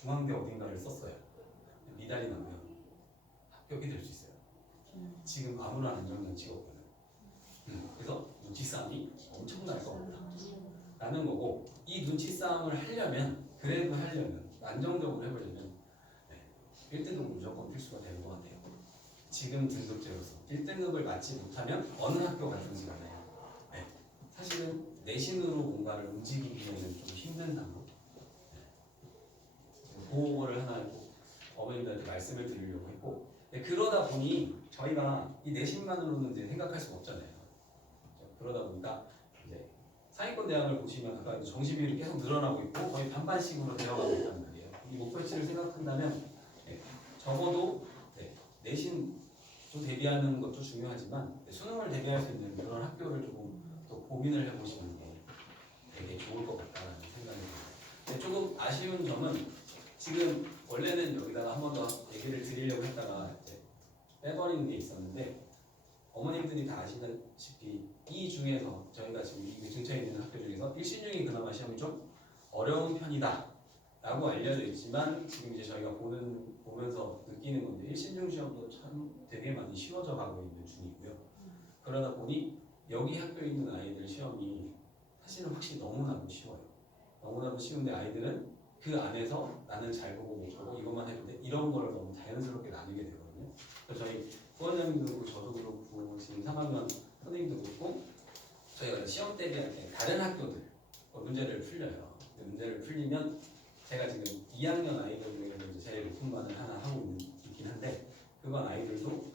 중앙대 어딘가를 썼어요. 미달이 나면 합격이 될 수 있어요. 지금 아무런 안정장치가 없거든. 그래서 눈치 싸움이 엄청날 겁니다. 라는 거고, 이 눈치 싸움을 하려면, 그래도 하려면, 안정적으로 해보려면 1등급 무조건 필수가 되는 것 같아요. 지금 등급제로서 1등급을 맞지 못하면 어느 학교 가든지 간에 사실은 내신으로 뭔가를 움직이기에는 좀 힘든 상황. 그거를 하나 어머님들한테 말씀을 드리려고 했고, 그러다 보니 저희가 이 내신만으로는 이제 생각할 수가 없잖아요. 그러다 보니까 이제 상위권 대학을 보시면 아까 정시비율이 계속 늘어나고 있고 거의 반반씩으로 내려가고 있단 말이에요. 이 목표치를 생각한다면 적어도 내신도 대비하는 것도 중요하지만 수능을 대비할 수 있는 그런 학교를 조금 더 고민을 해보시는 게 되게 좋을 것 같다는 생각이 듭니다. 조금 아쉬운 점은 지금 원래는 여기다가 한 번 더 얘기를 드리려고 했다가 이제 빼버리는 게 있었는데, 어머님들이 다 아시다시피 이 중에서 저희가 지금 이 근처에 있는 학교 중에서 1신중이 그나마 시험이 좀 어려운 편이다 라고 알려져 있지만, 지금 이제 저희가 보면서 느끼는 건데 1신중 시험도 참 되게 많이 쉬워져 가고 있는 중이고요. 그러다 보니 여기 학교에 있는 아이들 시험이 사실은 확실히 너무나도 쉬워요. 너무나도 쉬운데 아이들은 그 안에서 나는 잘 보고 못 보고 이것만 해도 돼, 이런 걸 너무 자연스럽게 나누게 되거든요. 그래서 저희 부원장님도 그렇고 저도 그렇고 지금 3학년 선생님도 그렇고 저희가 시험 대비할 때 다른 학교들 문제를 풀려요. 문제를 풀리면 제가 지금 2학년 아이들 중에서 이제 제일 높은 반을 하나 하고 있긴 한데, 그반 아이들도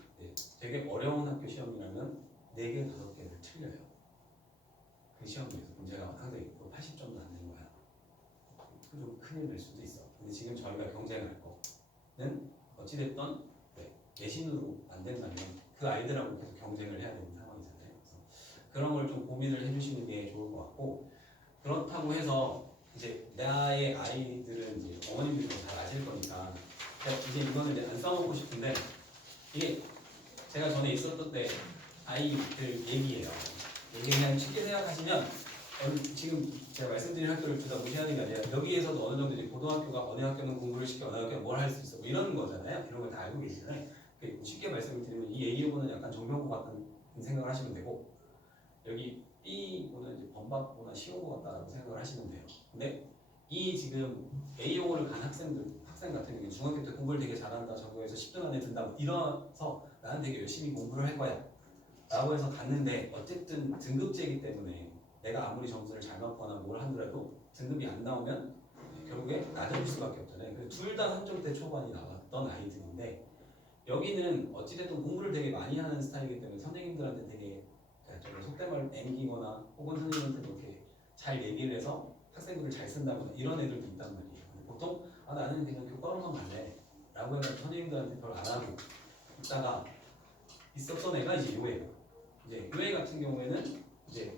되게 어려운 학교 시험이라면 4개, 5개를 틀려요. 그 시험에서 문제가 상당히 80점도 안 되는 거야. 좀 큰일 날 수도 있어. 근데 지금 저희가 경쟁할 거는 어찌됐던 내신으로 안 된다면 그 아이들하고 계속 경쟁을 해야 되는 상황이잖아요. 그래서 그런 걸 좀 고민을 해주시는 게 좋을 것 같고, 그렇다고 해서 이제 나의 아이들은 이제 어머님들도 잘 아실 거니까 이제 이거는 이제 안 써먹고 싶은데, 이게 제가 전에 있었던 때 아이들 얘기예요. 이게 그냥 쉽게 생각하시면 지금 제가 말씀드린 학교를 둘 다 무시하는 게 아니라 여기에서도 어느 정도 이제 고등학교가 어느 학교는 공부를 시켜 어느 학교는 뭘 할 수 있어 뭐 이런 거잖아요. 이런 걸 다 알고 계시잖아요. 쉽게 말씀을 드리면 이 A고는 약간 정명고 같은 생각을 하시면 되고, 여기 B고는 이제 범박고나 시험고 같다라고 생각을 하시면 돼요. 근데 이 지금 A고를 간 학생 같은 경우는 중학교 때 공부를 되게 잘한다, 전교에서 10등 안에 든다, 뭐 이래서 나는 되게 열심히 공부를 할 거야 라고 해서 갔는데, 어쨌든 등급제이기 때문에 내가 아무리 점수를 잘 맞거나 뭘 하더라도 등급이 안 나오면 결국에 낮아질 수밖에 없잖아요. 그래서 둘 다 3점대 초반이 나왔던 아이들인데, 여기는 어찌됐든 공부를 되게 많이 하는 스타일이기 때문에 선생님들한테 되게 속된 말 앵기거나 혹은 선생님한테 이렇게 잘 얘기를 해서 학생들을 잘 쓴다거나 이런 애들도 있단 말이에요. 보통 나는 그냥 교과로만 갈래 라고 해서 선생님들한테 별로 안 하고 있다가 있었던 애가 이제 요애예요. 이제 요애 같은 경우에는 이제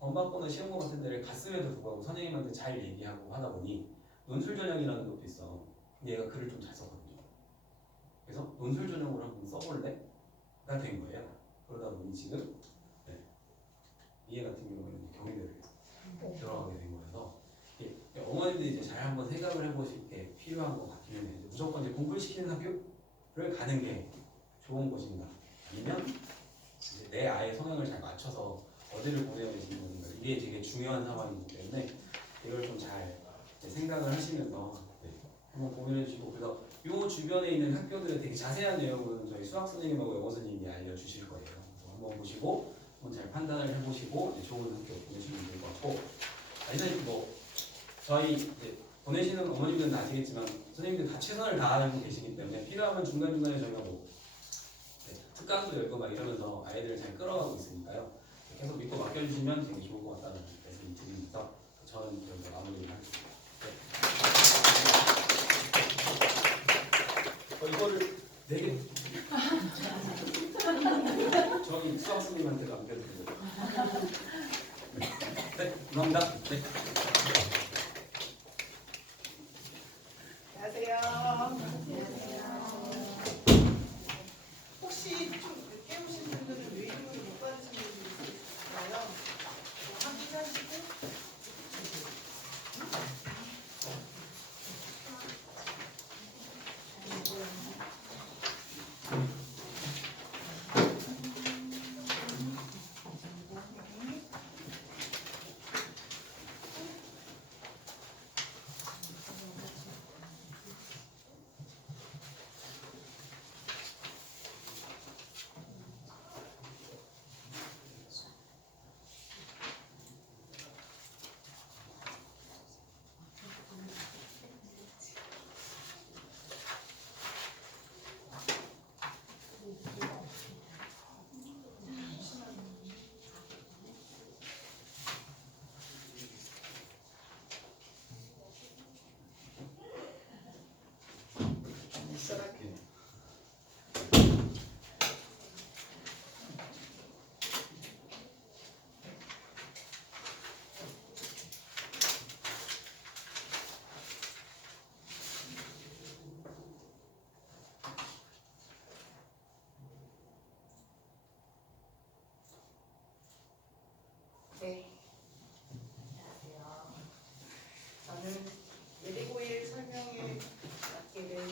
범박거나 시험고 같은 데를 갔음에도 불구하고 선생님한테 잘 얘기하고 하다 보니 논술 전형이라는 것도 있어. 얘가 글을 좀 잘 썼거든요. 그래서 논술 전형으로 한번 써볼래?가 된 거예요. 그러다 보니 지금 얘 같은 경우에는 경희대를 들어가게 된 거라서, 어머님들이 이제 잘 한번 생각을 해보실 게 필요한 것 같기는 해요. 무조건 이제 공부를 시키는 학교를 가는 게 좋은 것인가, 아니면 이제 내 아이의 성향을 잘 맞춰서 어디를 보내야 되시는 건가, 이게 되게 중요한 상황이기 때문에 이걸 좀 잘 생각을 하시면서 한번 고민해 주시고, 그래서 이 주변에 있는 학교들의 되게 자세한 내용은 저희 수학 선생님하고 영어 선생님이 알려주실 거예요. 그래서 한번 보시고 한번 잘 판단을 해보시고 좋은 학교 보내시면 될 것 같고, 아니면 뭐 저희 이제 보내시는 어머님들은 아시겠지만 선생님들 다 최선을 다하고 계시기 때문에 필요하면 중간중간에 저희가 뭐 특강도 열고 막 이러면서 아이들을 잘 끌어가고 있으니까요. 계속 믿고 맡겨주시면 되게 좋을 것 같다는 말씀을 드리면서 저는 여기서 마무리를 하겠습니다. 이거를 4개 저희 수학 선생님한테 남겨드리고. 네, 감사합니다. 네. 안녕하세요. 혹시 좀 늦게 오신 분들은 웨이팅을 못 받으신 분들이 있을까요? 확인하시고 설명에 맞게 된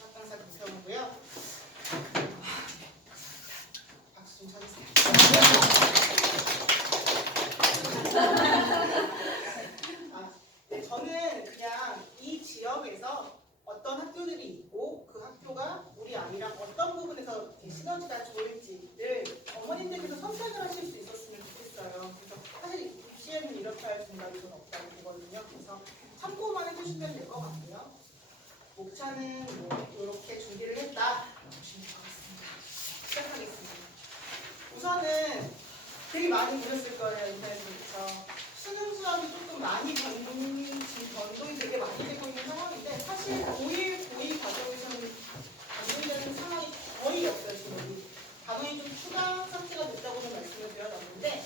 학강사 구성이고요. 박수 좀 쳐주세요. 네, 저는 그냥 이 지역에서 어떤 학교들이 있고 그 학교가 우리 아이랑 어떤 부분에서 시너지가 좋을지를 어머님들께서 선택을 하실 수 있었으면 좋겠어요. 그래서 사실 입시에는 이렇게 할 생각이 좀 없다고 보거든요. 그래서 참고만 해주시면 될 것 같고요. 목차는 뭐 이렇게 준비를 했다. 보시면 될 것 같습니다. 시작하겠습니다. 우선은 되게 많이 보셨을 거예요. 인터넷에서. 수능 수업이 조금 많이 변동이 되게 많이 되고 있는 상황인데 사실 고1 과정에서는 변동되는 상황이 거의 없어요. 지금 단원이 좀 추가 삭제가 됐다고는 말씀을 드렸는데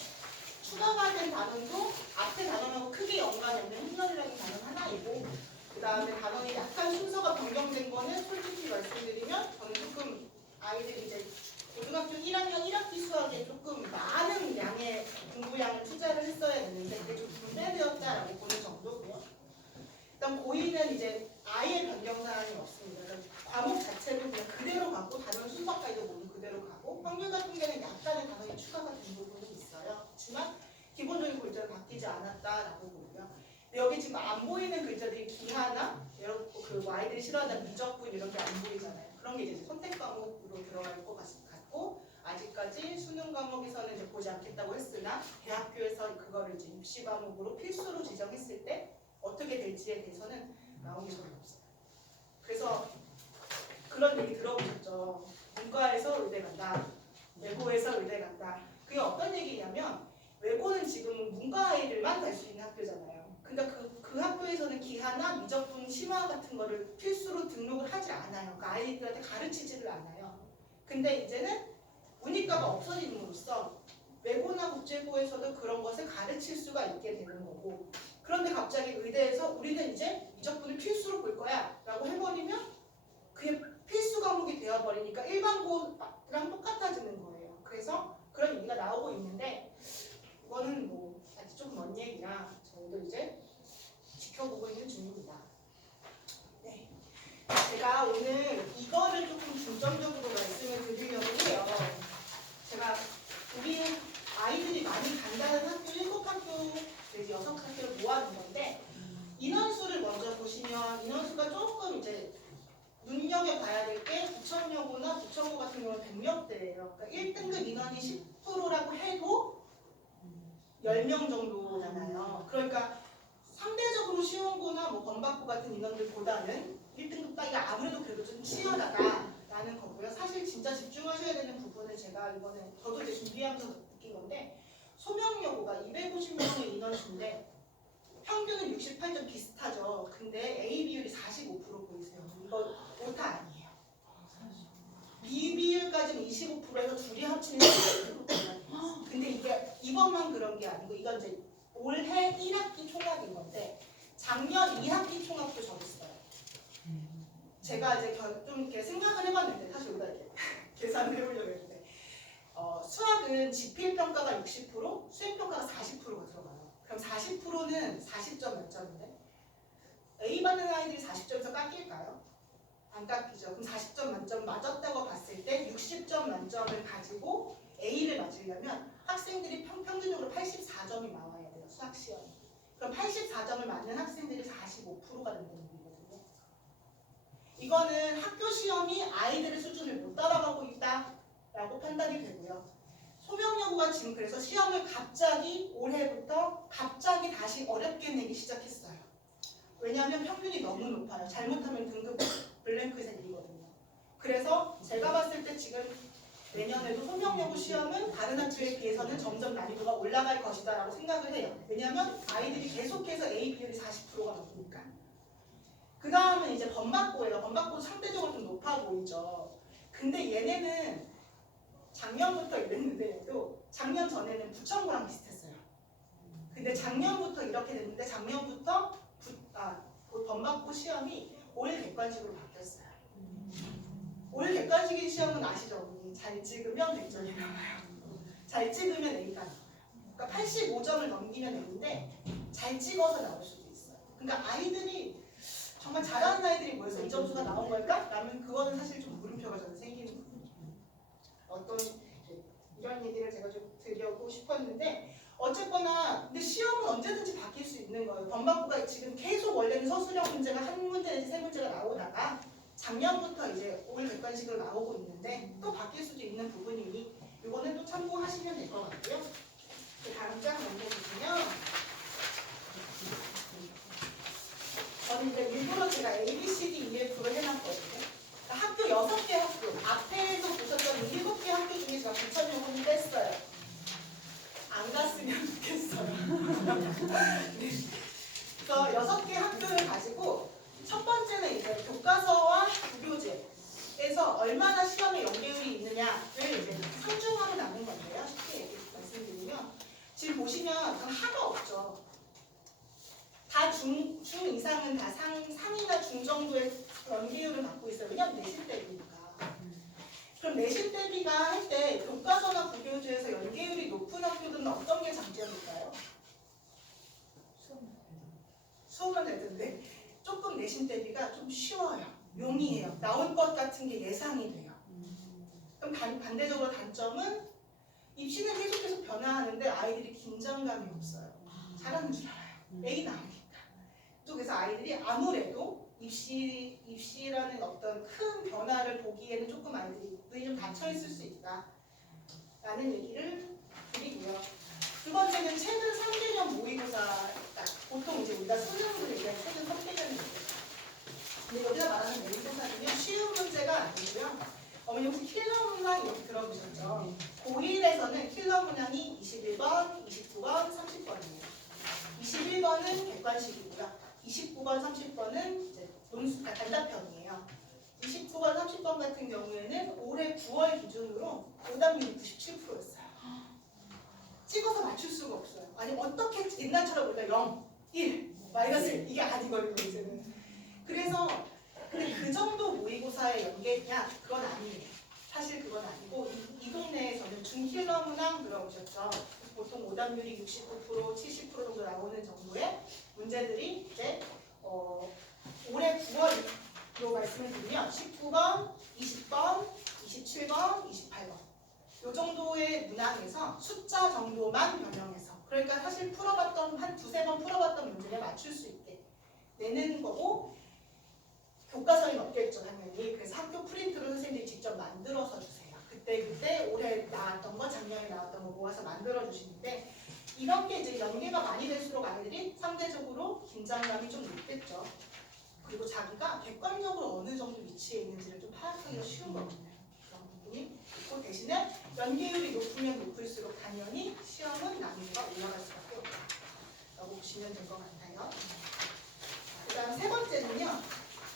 추가가 된 단원도 앞에 단원하고 크게 연관이 없는 흰열이라는 단원 하나이고 그 다음에 단원이 약간 순서가 변경된 거는 솔직히 말씀드리면 저는 조금 아이들이 이제 고등학교 1학년 1학기 수학에 조금 많은 양의 공부량을 투자를 했어야 했는데 그게 좀 분배되었다라고 보는 정도고요. 일단 고2는 이제 아예 변경 사항이 없습니다. 그러니까 과목 자체를 그냥 그대로 가고 단원 순서까지도 모두 그대로 가고 확률 같은 경우는 약간의 단원이 추가가 된 부분이 있어요. 하지만 기본적인 글자는 바뀌지 않았다라고 보고요. 여기 지금 안 보이는 글자들이 기하나 이런 그 아이들이 싫어하는 미적분 이런 게 안 보이잖아요. 그런 게 이제 선택 과목으로 들어갈 것 같고 아직까지 수능 과목에서는 이제 보지 않겠다고 했으나 대학교에서 그거를 이제 입시 과목으로 필수로 지정했을 때 어떻게 될지에 대해서는 나온 게 전혀 없어요. 그래서 그런 얘기 들어보셨죠. 문과에서 의대 간다. 외고에서 의대 간다. 그게 어떤 얘기냐면 외고는 지금 문과 아이들만 갈 수 있는 학교잖아요. 그러니까 그 학교에서는 기하나 미적분, 심화 같은 거를 필수로 등록을 하지 않아요. 그러니까 아이들한테 가르치지를 않아요. 근데 이제는 문이과가 없어짐으로써 외고나 국제고에서도 그런 것을 가르칠 수가 있게 되는 거고 그런데 갑자기 의대에서 우리는 이제 미적분을 필수로 볼 거야 라고 해버리면 그게 필수 과목이 되어버리니까 일반고랑 똑같아지는 거예요. 그래서 그런 얘기가 나오고 있는데 이거는 뭐 아직 조금 먼 얘기라 저희도 이제 지켜보고 있는 중입니다. 네, 제가 오늘 이거를 조금 중점적으로 말씀을 드리려고 해요. 제가 우리 아이들이 많이 간다는 학교 7학교, 6학교를 모아둔 건데 인원수를 먼저 보시면 인원수가 조금 이제 눈여겨봐야 될 게 부천여고나 부천고 같은 경우는 100명대예요. 그러니까 1등급 인원이 10%라고 해도 10명 정도잖아요. 그러니까 상대적으로 시험고나 뭐 범박고 같은 인원들보다는 1등급 따기가 아무래도 그래도 좀 치열하다라는 거고요. 사실 진짜 집중하셔야 되는 부분은 제가 이번에 저도 이제 준비하면서 느낀 건데 소명여고가 250명의 인원수인데 평균은 68점 비슷하죠. 근데 A 비율이 45% 보이세요. 이거 오타 아니에요. B 비율까지는 25%에서 둘이 합치는 15%. 근데 이게 이번만 그런 게 아니고 이건 이제 올해 1학기 총합인 건데 작년 2학기 총합도 적었어요. 제가 이제 좀 이렇게 생각을 해봤는데 사실 우리가 이렇게 계산을 해보려고 했는데 수학은 지필평가가 60%, 수행평가가 40%가 들어가요. 그럼 40%는 40점 만점인데 A 받는 아이들이 40점에서 깎일까요? 안 깎이죠. 그럼 40점 만점 맞았다고 봤을 때 60점 만점을 가지고 A를 맞으려면 학생들이 평균적으로 84점이 나와야 돼요. 수학 시험이. 그럼 84점을 맞는 학생들이 45%가 된다는 얘기거든요. 이거는 학교 시험이 아이들의 수준을 못 따라가고 있다라고 판단이 되고요. 소명여고가 지금 그래서 시험을 갑자기 올해부터 갑자기 다시 어렵게 내기 시작했어요. 왜냐하면 평균이 너무 높아요. 잘못하면 등급 블랭크 생기거든요. 그래서 제가 봤을 때 지금 내년에도 소명여고 시험은 다른 학교에 비해서는 점점 난이도가 올라갈 것이다 라고 생각을 해요. 왜냐하면 아이들이 계속해서 A 비율이 40%가 넘으니까. 그 다음은 이제 범박고예요. 범박고 상대적으로 좀 높아 보이죠. 근데 얘네는 작년부터 이랬는데도 작년 전에는 부천고랑 비슷했어요. 근데 작년부터 이렇게 됐는데 작년부터 범박고 시험이 올 객관식으로 바뀌었어요. 올 객관식 시험은 아시죠? 잘 찍으면 100점이 나와요. 잘 찍으면 A가 나와요. 그러니까 85점을 넘기면 A인데 잘 찍어서 나올 수도 있어요. 그러니까 아이들이 정말 잘하는 아이들이 모여서 이 점수가 나온 걸까? 라면 그거는 사실 좀 물음표가 저는 생기는 부분이에요. 어떤 이런 얘기를 제가 좀 드리고 싶었는데 어쨌거나 근데 시험은 언제든지 바뀔 수 있는 거예요. 범박부가 지금 계속 원래는 서술형 문제가 한 문제 내지 세 문제가 나오다가 작년부터 이제 올 객관식으로 나오고 있는데 또 바뀔 수도 있는 부분이니 이거는 또 참고하시면 될 것 같고요. 그 다음 장 넘겨주시면 저는 이제 일부러 제가 A, B, C, D, E, F를 해놨거든요. 그러니까 학교 6개 학교, 앞에서 보셨던 7개 학교 중에 제가 부천용을 뺐어요. 안 갔으면 좋겠어요. 네. 그래서 6개 학교를 가지고 첫 번째는 이제 교과서와 국교재에서 얼마나 시험에 연계율이 있느냐를 이제 상중하고 나눈 건데요. 쉽게 말씀드리면 지금 보시면 그럼 하가 없죠. 다 중 이상은 다 상이나 중 정도의 연계율을 갖고 있어요. 왜냐하면 내신 대비니까. 그럼 내신 대비가 할 때 교과서나 국교재에서 연계율이 높은 학교들은 어떤 게 장점일까요? 수업만 되던데 조금 내신 대비가 좀 쉬워요. 용이해요. 나올 것 같은 게 예상이 돼요. 그럼 반대적으로 단점은 입시는 계속 변화하는데 아이들이 긴장감이 없어요. 잘하는 줄 알아요. A 나오니까. 또 그래서 아이들이 아무래도 입시라는 어떤 큰 변화를 보기에는 조금 아이들이 눈이 좀 닫혀있을 수 있다 라는 얘기를 드리고요. 두 번째는 최근 3개년 모의고사 보통 이제 우리가 수능으로 얘기하는 최근 3개년이 있어요. 근데 여기서 말하는 모의고사는요 쉬운 문제가 아니고요. 어머니 혹시 킬러 문항 이렇게 들어보셨죠? 고1에서는 킬러 문항이 21번, 29번, 30번이에요. 21번은 객관식이고요. 29번, 30번은 이제 단답형이에요. 29번, 30번 같은 경우에는 올해 9월 기준으로 오답률이 97%였어요. 찍어서 맞출 수가 없어요. 아니 어떻게 옛날처럼 우리가 0, 1, 마이너스 1 이게 아니거든요 이제는. 그래서 근데 그 정도 모의고사의 연계냐? 그건 아니에요. 사실 그건 아니고 이 동네에서는 중킬러 문항 들어보셨죠? 보통 오답률이 69%, 70% 정도 나오는 정도의 문제들이 이제 올해 9월로 말씀을 드리면 19번, 20번, 27번, 28번 이 정도의 문항에서 숫자 정도만 변형해서 그러니까 사실 풀어봤던 한 두세 번 풀어봤던 문제에 맞출 수 있게 내는 거고 교과서는 없겠죠 당연히. 그래서 학교 프린트를 선생님들이 직접 만들어서 주세요. 그때 올해 나왔던 거 작년에 나왔던 거 모아서 만들어 주시는데 이런 게 이제 연계가 많이 될수록 아이들이 상대적으로 긴장감이 좀 높겠죠. 그리고 자기가 객관적으로 어느 정도 위치에 있는지를 좀 파악하기가 쉬운 거거든요. 그런 부분이 있고 대신에 연계율이 높으면 높을수록 당연히 시험은 난이도가 올라갈 수밖에 없다라고 보시면 될 것 같아요. 그 다음 세 번째는요.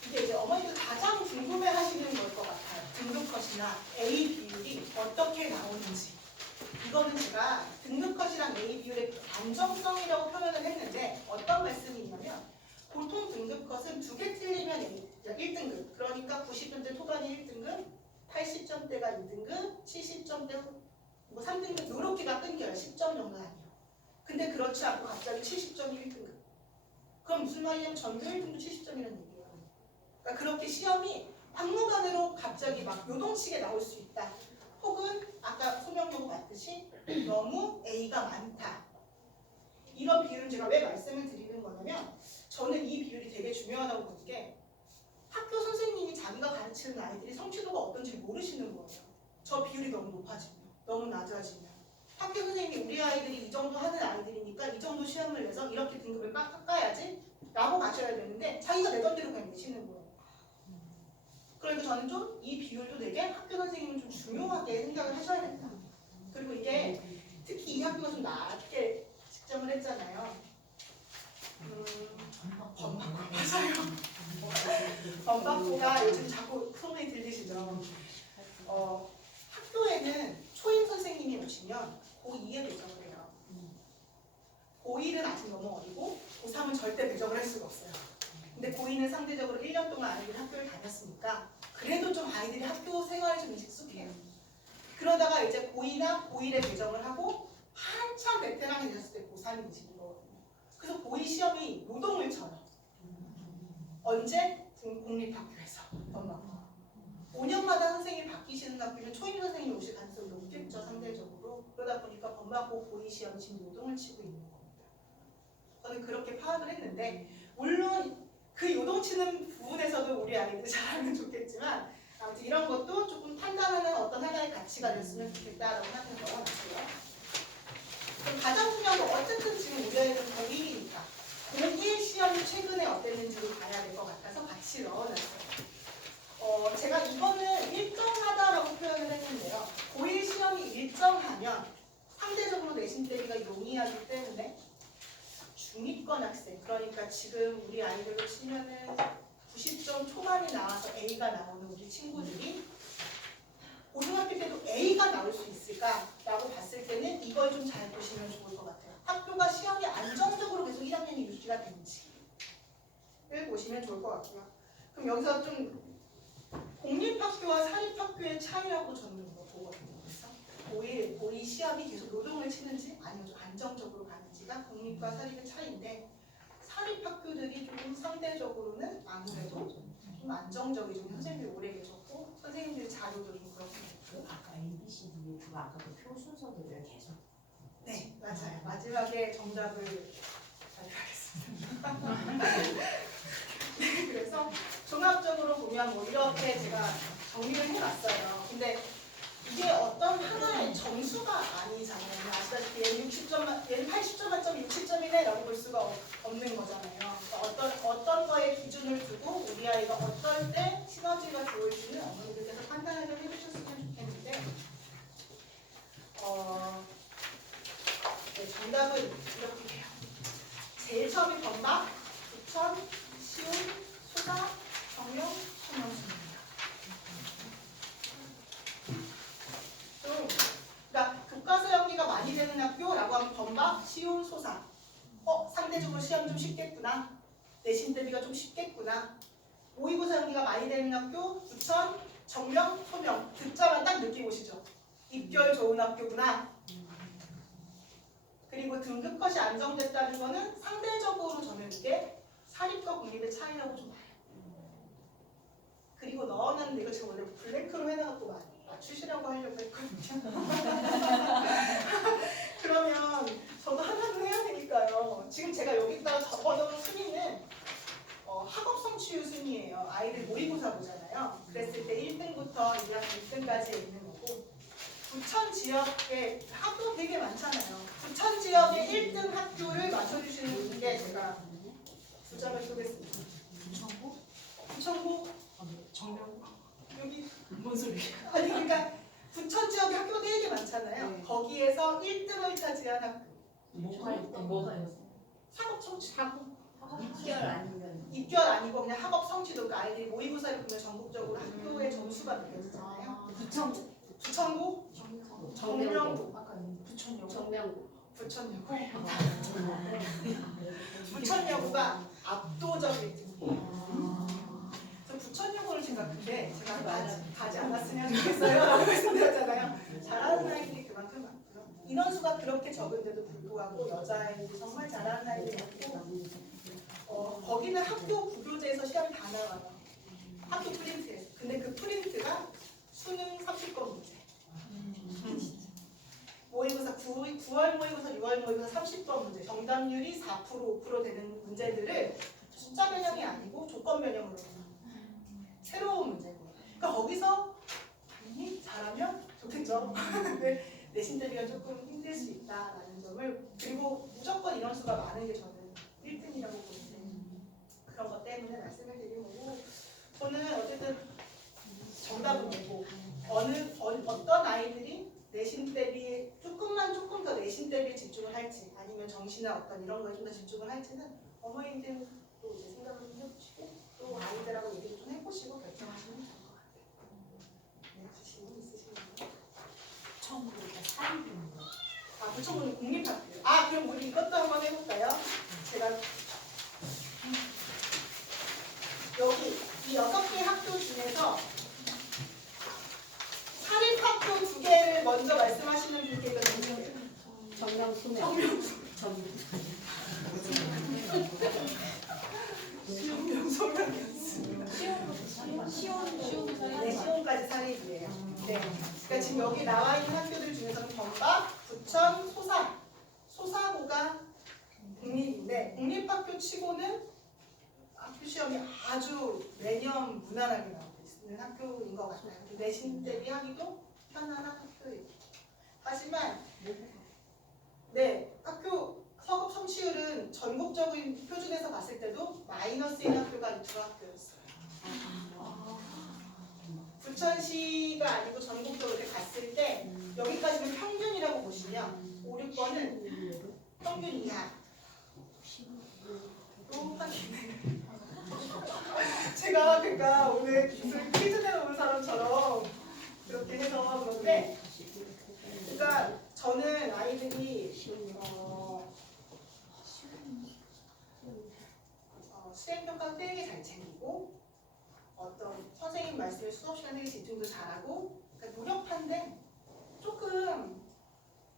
이게 이제 어머니들 가장 궁금해하시는 걸 것 같아요. 등급컷이나 A 비율이 어떻게 나오는지. 이거는 제가 등급컷이랑 A 비율의 안정성이라고 표현을 했는데 어떤 말씀이냐면 보통 등급컷은 2개 틀리면 1등급. 그러니까 90점대 초반이 1등급, 80점대가 2등급, 70점대 뭐 3등급 이렇게가 끊겨요. 10점 정도 아니에요. 근데 그렇지 않고 갑자기 70점이 1등급. 그럼 무슨 말이냐면 전교 1등도 70점이라는 얘기예요. 그러니까 그렇게 시험이 박물관으로 갑자기 막 요동치게 나올 수 있다. 혹은 아까 소명요구 봤듯이 너무 A가 많다. 이런 비율은 제가 왜 말씀을 드리는 거냐면 저는 이 비율이 되게 중요하다고 보는 게 학교 선생님이 자기가 가르치는 아이들이 성취도가 어떤지 모르시는 거예요. 저 비율이 너무 높아지면, 너무 낮아지면. 학교 선생님이 우리 아이들이 이 정도 하는 아이들이니까 이 정도 시험을 내서 이렇게 등급을 깎아야지 라고 가셔야 되는데 자기가 내던 대로 그냥 내시는 거예요. 그러니까 저는 좀 이 비율도 되게 학교 선생님은 좀 중요하게 생각을 하셔야 된다. 그리고 이게 특히 이 학교가 좀 낮게 측정을 했잖아요. 범박고 맞아요. 범박고가 요즘 자꾸 소문이 들리시죠. 학교에는 초임 선생님이 오시면 고2에 배정을 해요. 고1은 아직 너무 어리고 고3은 절대 배정을 할 수가 없어요. 근데 고2는 상대적으로 1년 동안 아이들이 학교를 다녔으니까 그래도 좀 아이들이 학교 생활에 좀 익숙해요. 그러다가 이제 고2나 고1에 배정을 하고 한참 베테랑이 됐을 때 고3이 되시는 거거든요. 그래서 고2 시험이 노동을 쳐요. 언제? 공립학교에서 번복고. 5년마다 선생님이 바뀌시는 학교면 초임 선생님이 오실 가능성이 높겠죠, 상대적으로. 그러다 보니까 번복고 고의 시험이 지금 요동을 치고 있는 겁니다. 저는 그렇게 파악을 했는데 물론 그 요동치는 부분에서도 우리 아이들 잘하면 좋겠지만 아무튼 이런 것도 조금 판단하는 어떤 하나의 가치가 됐으면 좋겠다라고 하는 거가 맞고요. 그럼 가장 중요한 건 어쨌든 지금 우리 아이들은 고1이니까 고1 시험이 최근에 어땠는지를 봐야 될 것 같아서 같이 넣어놨어요. 제가 이거는 일정하다라고 표현을 했는데요. 고1 시험이 일정하면 상대적으로 내신 대비가 용이하기 때문에 중위권 학생, 그러니까 지금 우리 아이들로 치면은 90점 초반이 나와서 A가 나오는 우리 친구들이 고등학교 때도 A가 나올 수 있을까라고 봤을 때는 이걸 좀 잘 보시면 좋을 것 같아요. 학교가 시험이 안정적으로 계속 1학년이 유지가 되는지를 보시면 좋을 것 같고요. 그럼 여기서 좀 공립학교와 사립학교의 차이라고 저는 이거 보거든요. 그래서 고1 시험이 계속 노동을 치는지 아니면 좀 안정적으로 가는지가 공립과 사립의 차이인데 사립학교들이 조금 상대적으로는 아무래도 좀 안정적이죠. 선생님들이 오래 계셨고 선생님들 자료도 좀 그렇고 아까 A, B, C, D 그거 아까 그 표 순서들을 계속 네 맞아요. 마지막에 정답을 발표하겠습니다. 네, 그래서 종합적으로 보면 뭐 이렇게 제가 정리를 해놨어요. 근데 이게 어떤 하나의 점수가 아니잖아요. 아시다시피 얘는 60점, 얘는 80점 만점에 60점이네 라고 볼 수가 없는 거잖아요. 그러니까 어떤 거에 기준을 두고 우리 아이가 어떨 때 시너지가 좋을지는 어머니들께서 판단을 좀 해주셨으면 좋겠는데 네, 정답은 이렇게 해요. 제일 처음에 건박, 부천, 시온, 소다, 정용, 청명수입니다. 그러니까 교과서 연기가 많이 되는 학교라고 하면 건박, 시온, 소사. 상대적으로 시험 좀 쉽겠구나. 내신 대비가 좀 쉽겠구나. 모의고사 연기가 많이 되는 학교, 부천, 정명, 소명. 듣자만 딱 느끼고 오시죠. 입결 좋은 학교구나. 그리고 등급 컷이 안정됐다는 거는 상대적으로 저는 이게 사립과 공립의 차이라고 좀 봐요. 그리고 넣어놨는데 이거 제가 원래 블랭크로 해놔갖고 맞추시라고 하려고 했거든요. 그러면 저도 하나는 해야 되니까요. 지금 제가 여기다 적어놓은 순위는 학업 성취율 순위예요. 아이들 모의고사 보잖아요. 그랬을 때 1등부터 2학년 6등까지 있는 거고 부천 지역에 학교 되게 많잖아요. 부천 지역의 1등 학교를 맞춰주시는 분께 제가 부점을 쏘겠습니다. 부천고? 부천고 정명? 여기 뭔 소리야? 아니 그러니까 부천 지역에 학교 되게 많잖아요. 네. 거기에서 1등을 차지한 학교. 뭐가요? 학업 성취. 입결 아니면 입결 아니고 그냥 학업 성취도 그러니까 아이들이 모의고사를 보면 전국적으로 학교의 점수가 느껴지잖아요. 부천고, 정명고, 부천역 정명고. 부천여고예요. 부천여고가 압도적인 등이에요. 저 부천여고를 생각했는데 제가 가지 않았으면 좋겠어요 라고 말씀드렸잖아요. 잘하는 아이들이 그만큼 많고요. 인원수가 그렇게 적은데도 불구하고 여자아이들이 정말 잘하는 아이들이 많고 거기는 학교 구교재에서 시험이 다 나와요. 학교 프린트에서. 근데 그 프린트가 수능 30권 문제. 모의고사 9월 모의고사, 6월 모의고사 30번 문제. 정답률이 4%, 5% 되는 문제들을 숫자 변형이 아니고 조건 변형으로 새로운 문제고. 그러니까 거기서 당연히 잘하면 좋겠죠. 근데 내신 대비가 조금 힘들 수 있다라는 점을 그리고 무조건 인원수가 많은 게 저는 1등이라고 보는데 그런 것 때문에 말씀을 드린 거고 저는 어쨌든 정답은 뭐고 어떤 아이들이 내신 대비 조금 더 내신 대비에 집중을 할지 아니면 정시나 어떤 이런 거에 좀 더 집중을 할지는 어머님들 또 이제 생각을 좀 해보시고 또 아이들하고 얘기를 좀 해보시고 결정하시면 좋을 것 같아요. 네, 질문 있으신가요? 부천고가 사립인 거. 부천구는 공립학교요. 그럼 우리 이것도 한번 해볼까요? 제가 여기 이 6개 학교 중에서 사립학교 2개를 먼저 말씀하시는 분께 드릴게요. 정명 수명. 정명 정. 수명 무소명이었습니다. 네, 시온까지 사립이에요. 네. 그러니까 지금 여기 나와 있는 학교들 중에서는 경박, 부천, 소사고가 공립인데 공립학교 치고는 학교 시험이 아주 매년 무난하게 나오고 있는 학교인 것 같아요. 내신 대비하기도 편안한 학교예요. 하지만 네, 학교 서급 성취율은 전국적인 표준에서 봤을 때도 마이너스인 학교가 이 두 학교였어요. 부천시가 아니고 전국적으로 이렇게 갔을 때 여기까지는 평균이라고 보시면 5, 6번은 평균 이하. 또 확인해. 제가 그러니까 오늘 기술 퀴즈 내놓은 사람처럼 그렇게 해서 그런데 그러니까 저는 아이들이 수행평가 되게 잘 챙기고 어떤 선생님 말씀에 수업 시간에 집중도 잘하고 그러니까 노력한데 조금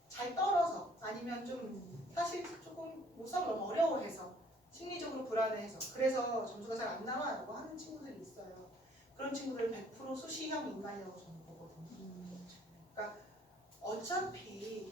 잘 떨어서 아니면 좀 사실 조금 못살을 너무 어려워해서 심리적으로 불안해해서 그래서 점수가 잘 안 나와라고 하는 친구들이 있어요. 그런 친구들은 100% 수시형 인간이라고 저는 보거든요. 그러니까 어차피